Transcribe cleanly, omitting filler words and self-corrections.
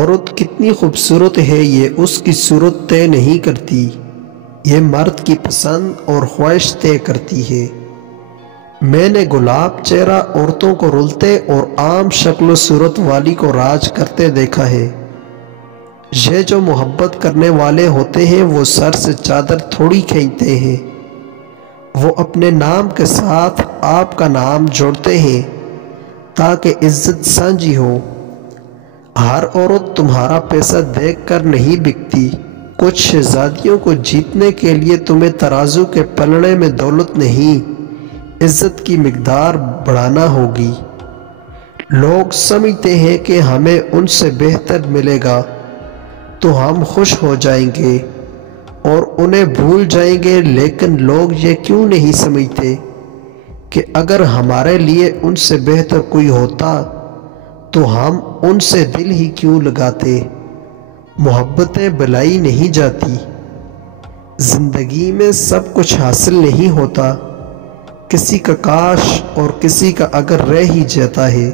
عورت کتنی خوبصورت ہے یہ اس کی صورت طے نہیں کرتی، یہ مرد کی پسند اور خواہش طے کرتی ہے۔ میں نے گلاب چہرہ عورتوں کو رلتے اور عام شکل و صورت والی کو راج کرتے دیکھا ہے۔ یہ جو محبت کرنے والے ہوتے ہیں وہ سر سے چادر تھوڑی کھینچتے ہیں، وہ اپنے نام کے ساتھ آپ کا نام جوڑتے ہیں تاکہ عزت سانجھی ہو۔ ہر عورت تمہارا پیسہ دیکھ کر نہیں بکتی، کچھ شہزادیوں کو جیتنے کے لیے تمہیں ترازو کے پلڑے میں دولت نہیں، عزت کی مقدار بڑھانا ہوگی۔ لوگ سمجھتے ہیں کہ ہمیں ان سے بہتر ملے گا تو ہم خوش ہو جائیں گے اور انہیں بھول جائیں گے، لیکن لوگ یہ کیوں نہیں سمجھتے کہ اگر ہمارے لیے ان سے بہتر کوئی ہوتا تو ہم ان سے دل ہی کیوں لگاتے۔ محبتیں بلائی نہیں جاتی، زندگی میں سب کچھ حاصل نہیں ہوتا، کسی کا کاش اور کسی کا اگر رہ ہی جاتا ہے۔